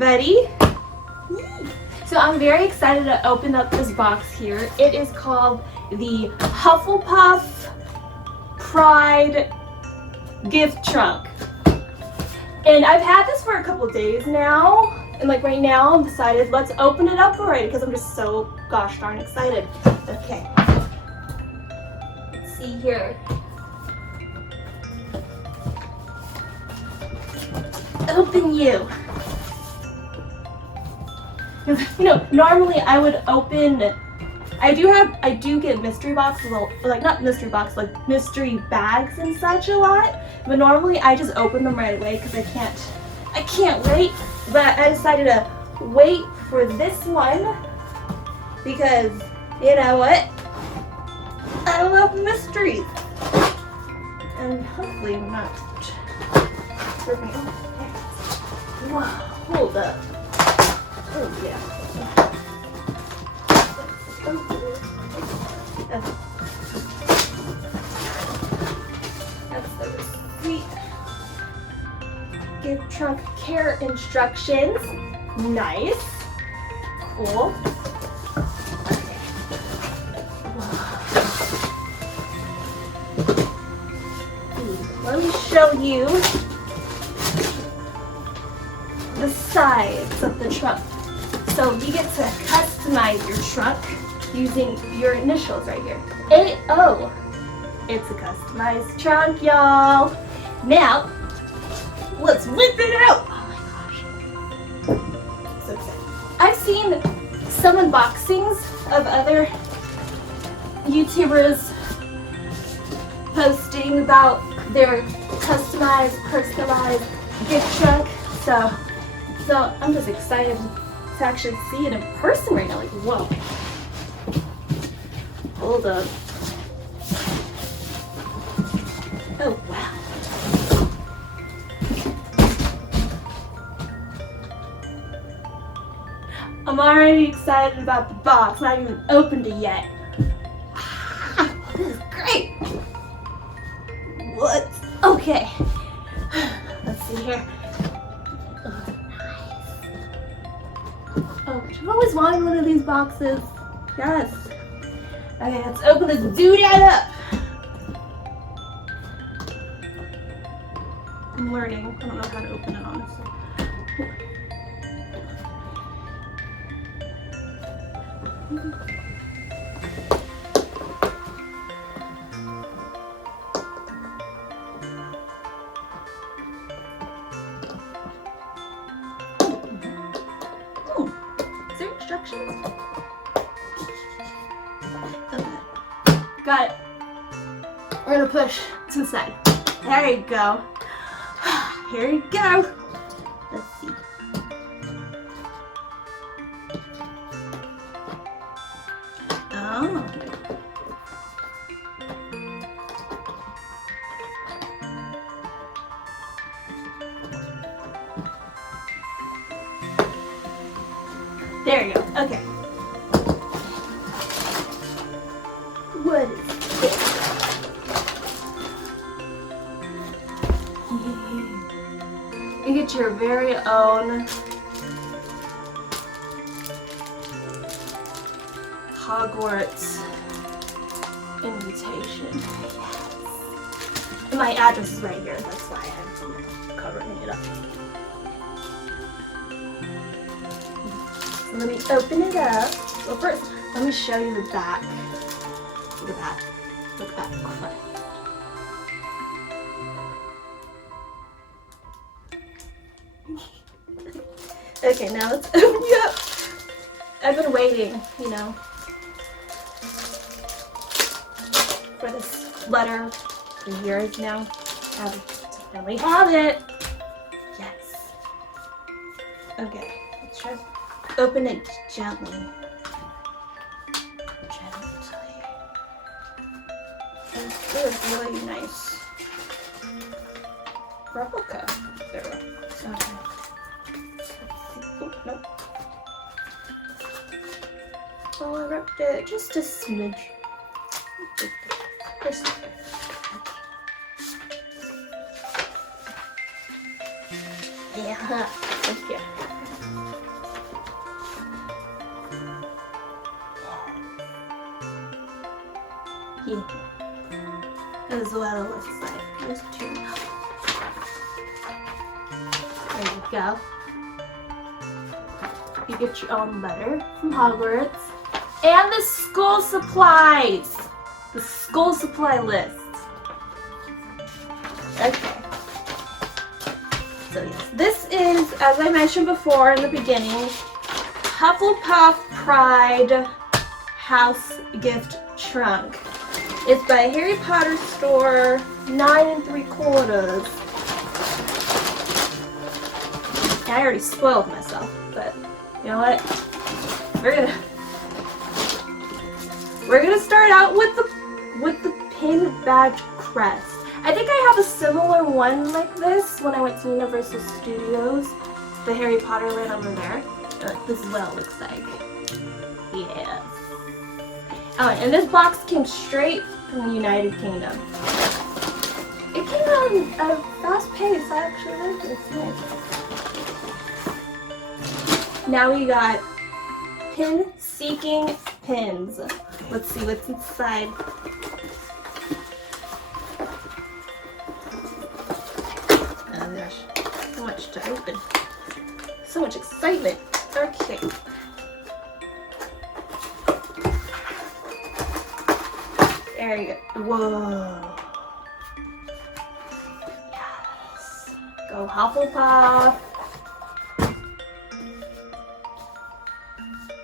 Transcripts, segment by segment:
everybody! So I'm very excited to open up this box here. It is called the Hufflepuff Pride gift trunk. And I've had this for a couple days now. And like right now I'm decided let's open it up already because I'm just so gosh darn excited. Okay. Let's see here. Open you. You know, normally I would open, I do get mystery boxes, like not mystery box, like mystery bags and such a lot, but normally I just open them right away because I can't wait, but I decided to wait for this one because, you know what, I love mysteries, and hopefully I'm not tripping. Wow, hold up. Oh yeah. That's the receipt. Gift trunk care instructions. Nice. Cool. Okay. Let me show you the sides of the trunk. So you get to customize your trunk using your initials right here. A-O. It's a customized trunk, y'all. Now, let's whip it out. Oh my gosh. So excited. I've seen some unboxings of other YouTubers posting about their customized, personalized gift trunk. So I'm just excited to actually see it in person right now. Like, whoa. Hold up. Oh, wow. I'm already excited about the box. Not even opened it yet. This is great. What? Okay. Let's see here. Oh, I've always wanted one of these boxes. Yes. Okay, let's open this doodad up. I'm learning. I don't know how to open it, honestly. Is there instructions? Okay. Got it. We're gonna push to the side. There you go. Here you go. Let's see. Oh. There you go. Okay. What is this? You get your very own Hogwarts invitation. Yes. And my address is right here. That's why I'm covering it up. So let me open it up. Well, first, let me show you the back. Look at that. Look at that crap. Okay, now let's open you up. I've been waiting, you know, for this letter for years now. I finally have it. Yes. Okay, let's try to open it gently. Gently. This is really nice. Replica. There we go. Okay. Oh, nope. Oh, I ripped it just a smidge. Yeah. Okay. Yeah. This is what it looks like. There's two. There you go. You get your own letter from Hogwarts. And the school supplies. The school supply list. Okay. So yes, this is, as I mentioned before in the beginning, Hufflepuff Pride House Gift Trunk. It's by Harry Potter Store, 9 3/4. I already spoiled myself, but you know what? We're gonna start out with the pin badge crest. I think I have a similar one like this when I went to Universal Studios, the Harry Potter land over there. This is what it looks like. Yeah. Oh, and this box came straight from the United Kingdom. It came out at a fast pace. I actually like this. Nice. Now we got pin seeking pins. Let's see what's inside. Oh gosh, so much to open. So much excitement. Okay. There you go. Whoa. Yes. Go Hufflepuff.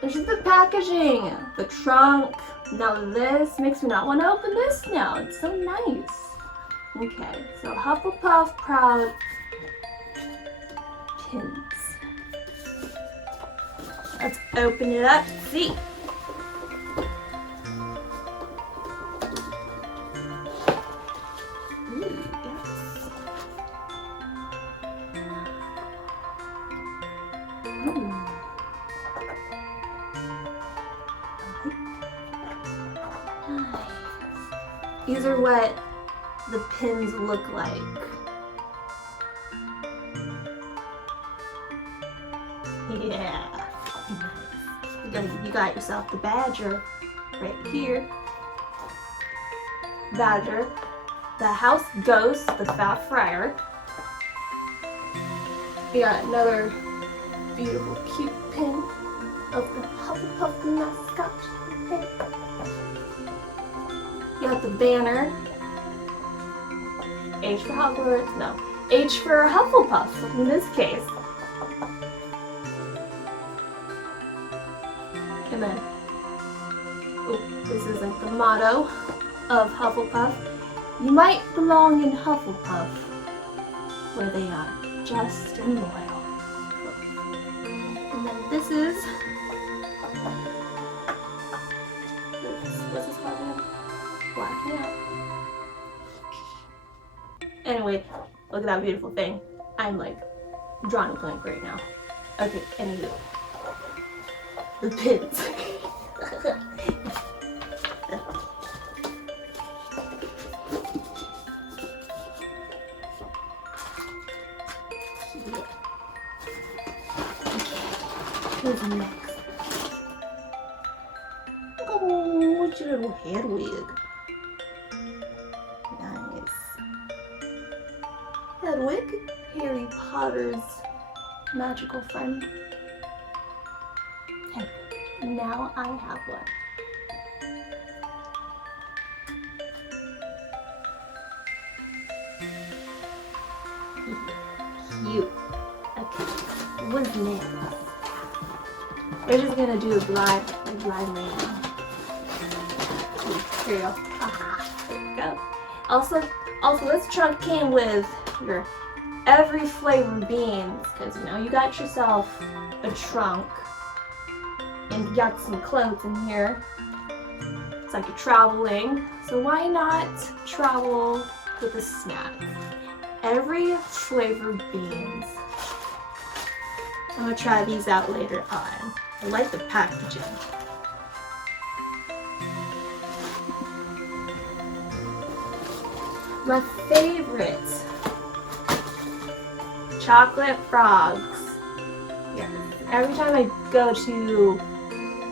This is the packaging. The trunk. Now this makes me not want to open this now. It's so nice. Okay, so Hufflepuff Proud pins. Let's open it up. See. These are what the pins look like. Yeah. You got yourself the badger right here. Badger. The house ghost, the fat friar. We got another beautiful cute pin of the Hufflepuff mascot. Okay. You got the banner. H for Hogwarts, no. H for Hufflepuff in this case. And then, oh, this is like the motto of Hufflepuff. You might belong in Hufflepuff, where they are just and loyal. And then this is, what's this called again? Blacking out. Anyway, look at that beautiful thing. I'm like drawing a blank right now. Okay, anywho. The pins. Who's next? Oh, what's your little hair wig? Nice. Hedwig, Harry Potter's magical friend. Hey, now I have one. Cute. Okay, what's next? We're just gonna do a blind right now. Here you go. There you go. Also, this trunk came with your every flavor beans, because you know you got yourself a trunk, and you got some clothes in here. It's like you're traveling, so why not travel with a snack? Every flavor beans. I'm gonna try these out later on. I like the packaging. My favorite, chocolate frogs. Yeah. Every time I go to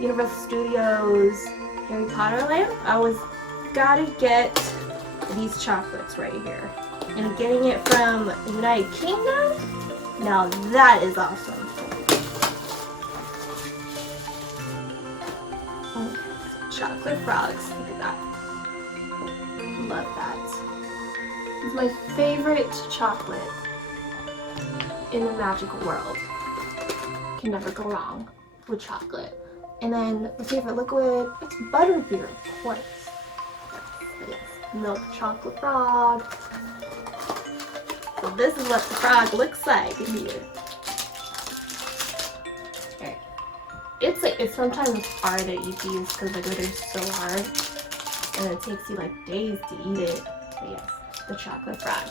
Universal Studios Harry Potter Land, I always gotta get these chocolates right here. And getting it from the United Kingdom, now that is awesome. Okay, chocolate frogs, look at that. Love that. It's my favorite chocolate in the magical world. Can never go wrong with chocolate. And then my favorite liquid, it's butterbeer, of course. Yes, milk chocolate frog. So this is what the frog looks like in here. Okay. It's sometimes hard to eat these because the glitter's so hard. And it takes you like days to eat it. But yes, the chocolate frog.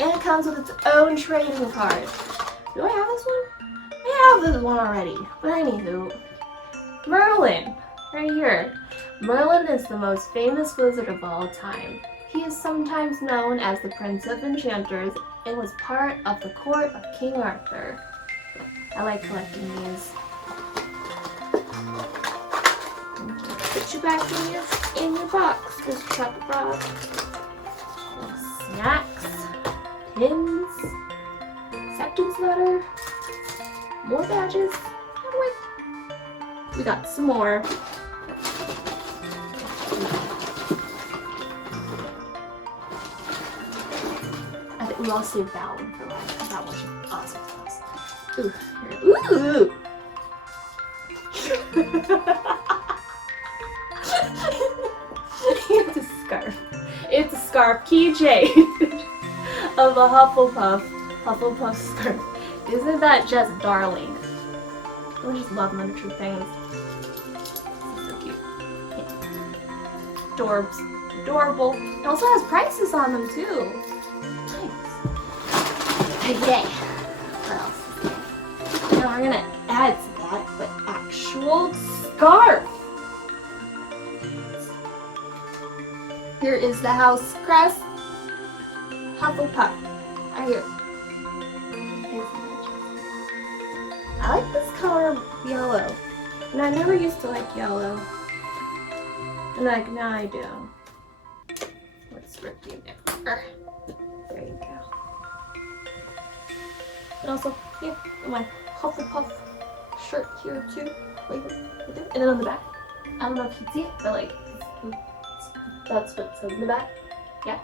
And it comes with its own trading card. Do I have this one? I have this one already. But anywho, Merlin, right here. Merlin is the most famous wizard of all time. He is sometimes known as the Prince of Enchanters and was part of the court of King Arthur. I like collecting these. Put you back in your box, this chocolate frog. Snacks, pins, acceptance letter, more badges. We got some more. I think we all saved that one for last. That one's awesome. Ooh. It's a scarf. It's a scarf keychain of a Hufflepuff scarf. Isn't that just darling? I just love miniature things. So cute. Yeah. Adorbs. Adorable. It also has prices on them too. Nice. Okay. What else? Now we're gonna add to that, but actual scarf. Here is the house crest. Hufflepuff. Right here. I like this color yellow. And I never used to like yellow. And like now I do. Let's rip you there. There you go. And also here, my Hufflepuff shirt here too. Right there. And then on the back. I don't know if you can see it, but like that's what it says in the back. Yeah.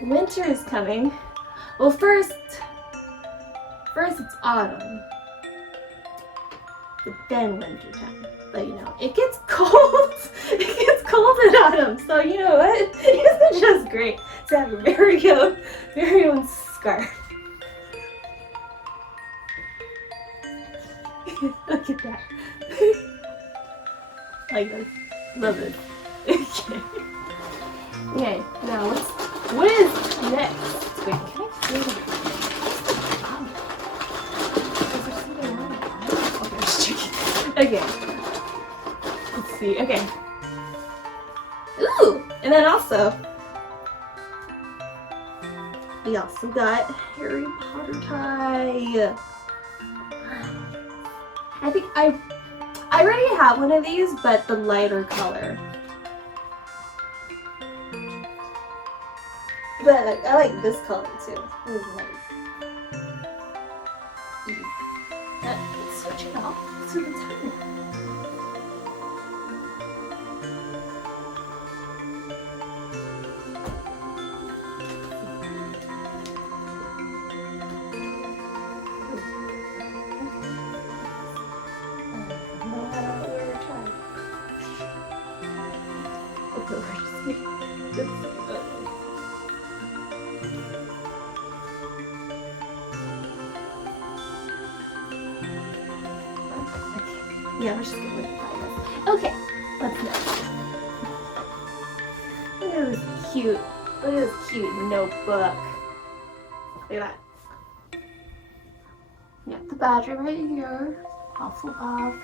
Winter is coming. Well, first it's autumn, but then winter time. But you know, it gets cold. It gets cold in autumn, so you know what? It's just great to have a very own scarf. Look at that. Like this. Love it. Okay, now what is next? Wait, can I feel it? Okay, let's see. Okay. Ooh, and then also we also got Harry Potter tie. I think I already have one of these, but the lighter color. But I like this color too. It was nice. Let's switch it off to the time. Yeah, we're just gonna try this. Okay, what's next? Look at this cute notebook. Look at that. Yeah, the badger right here. Hufflepuff.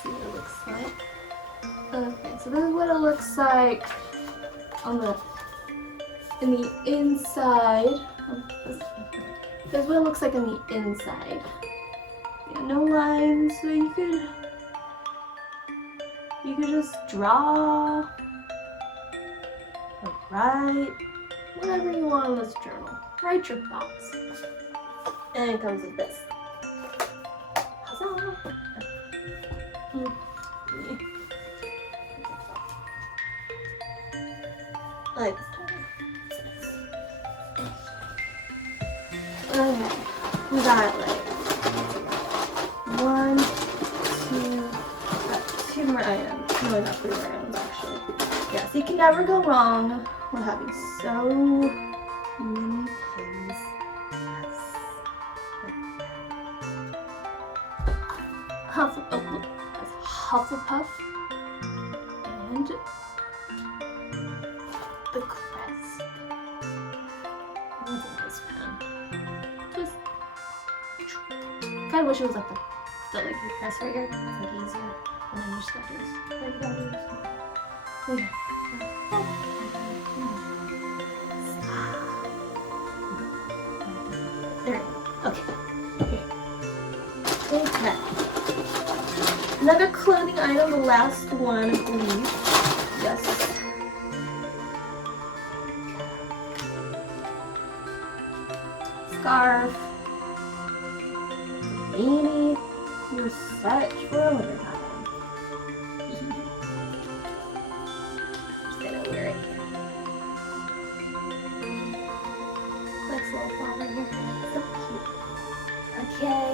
See what it looks like. Okay, so this is what it looks like on the inside. This is what it looks like on the inside. Yeah, no lines, so you could just draw or write whatever you want in this journal. Write your thoughts. And it comes with this. Huzzah! I like this toy. Okay, we got like 1, 2, two more items. No, not 3 more items actually. Yeah, so you can never go wrong with having so many pins. Yes. Hufflepuff and the crest. What's in this pen? Just kind of wish it was like the like you press right here. It's like easier, and then you just got to use right here. Okay. There we go. Okay. Okay. Another clothing item, the last one, I believe. Yes. Scarf. Beanie. You're set for a winter time. Just gonna wear it here. Nice little flower here. So cute. Okay.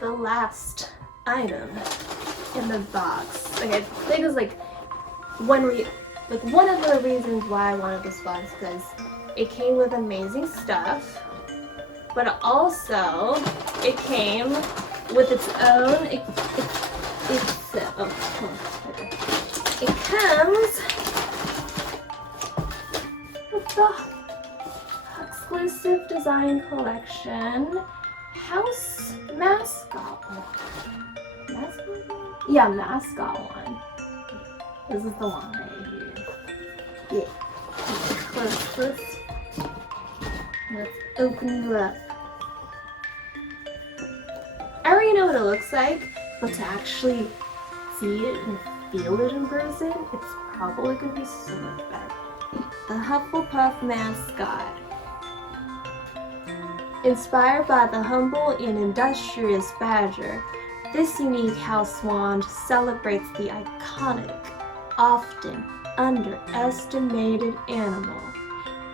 The last item in the box. Like I think it's like one of the reasons why I wanted this box, because it came with amazing stuff, but also it came with its own. It comes with the exclusive design collection house mascot one. Mascot one? Yeah, mascot one. This is the one right here. Yeah. Close this. Let's open it up. I already know what it looks like, but to actually see it and feel it in person, it's probably going to be so much better. The Hufflepuff mascot. Inspired by the humble and industrious badger, this unique house wand celebrates the iconic, often underestimated animal,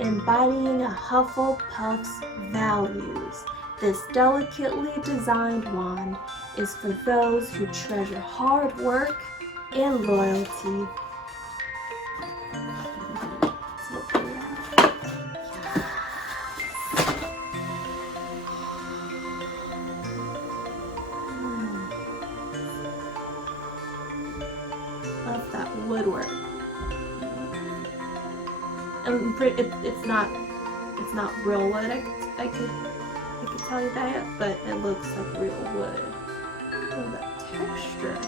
embodying a Hufflepuff's values. This delicately designed wand is for those who treasure hard work and loyalty. Love that woodwork. It's not real wood. I could tell you that, but it looks like real wood. Oh, that texture.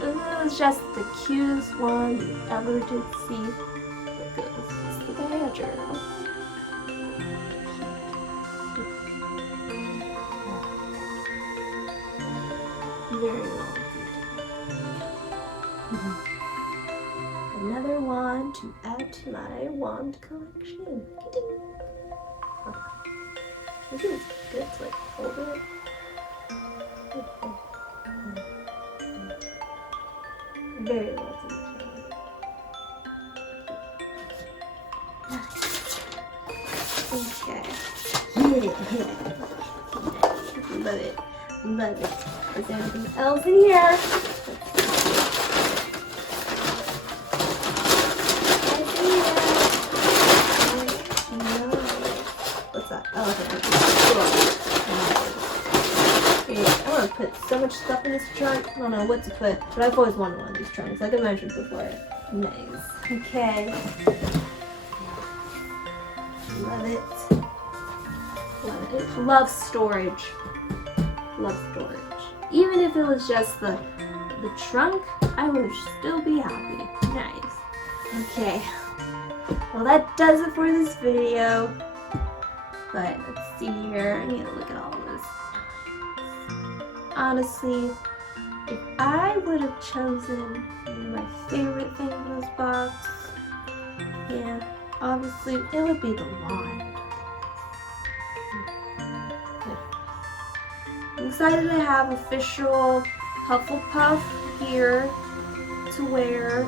This is just the cutest one you ever did see, because it's the badger. Very well. Another wand to add to my wand collection. This is good to like hold it. Very well detailed. Okay. Yeah. Love it. Love it. Is there anything else in here? Put so much stuff in this trunk. I don't know what to put, but I've always wanted one of these trunks, like I mentioned before. Nice. Okay. Love it. Love it. Love storage. Love storage. Even if it was just the trunk, I would still be happy. Nice. Okay. Well, that does it for this video. But let's see here. I need to look at all of this. Honestly, if I would have chosen my favorite thing in this box, yeah, obviously it would be the wand. I'm excited to have official Hufflepuff here to wear,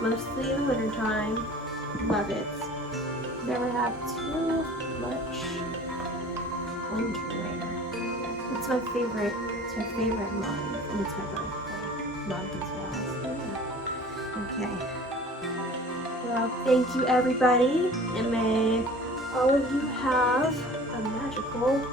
mostly in the wintertime. Love it. Never have too much winter wear. It's my favorite. It's my favorite month, and it's my birthday month as well. So yeah. Okay. Well, thank you everybody, and may all of you have a magical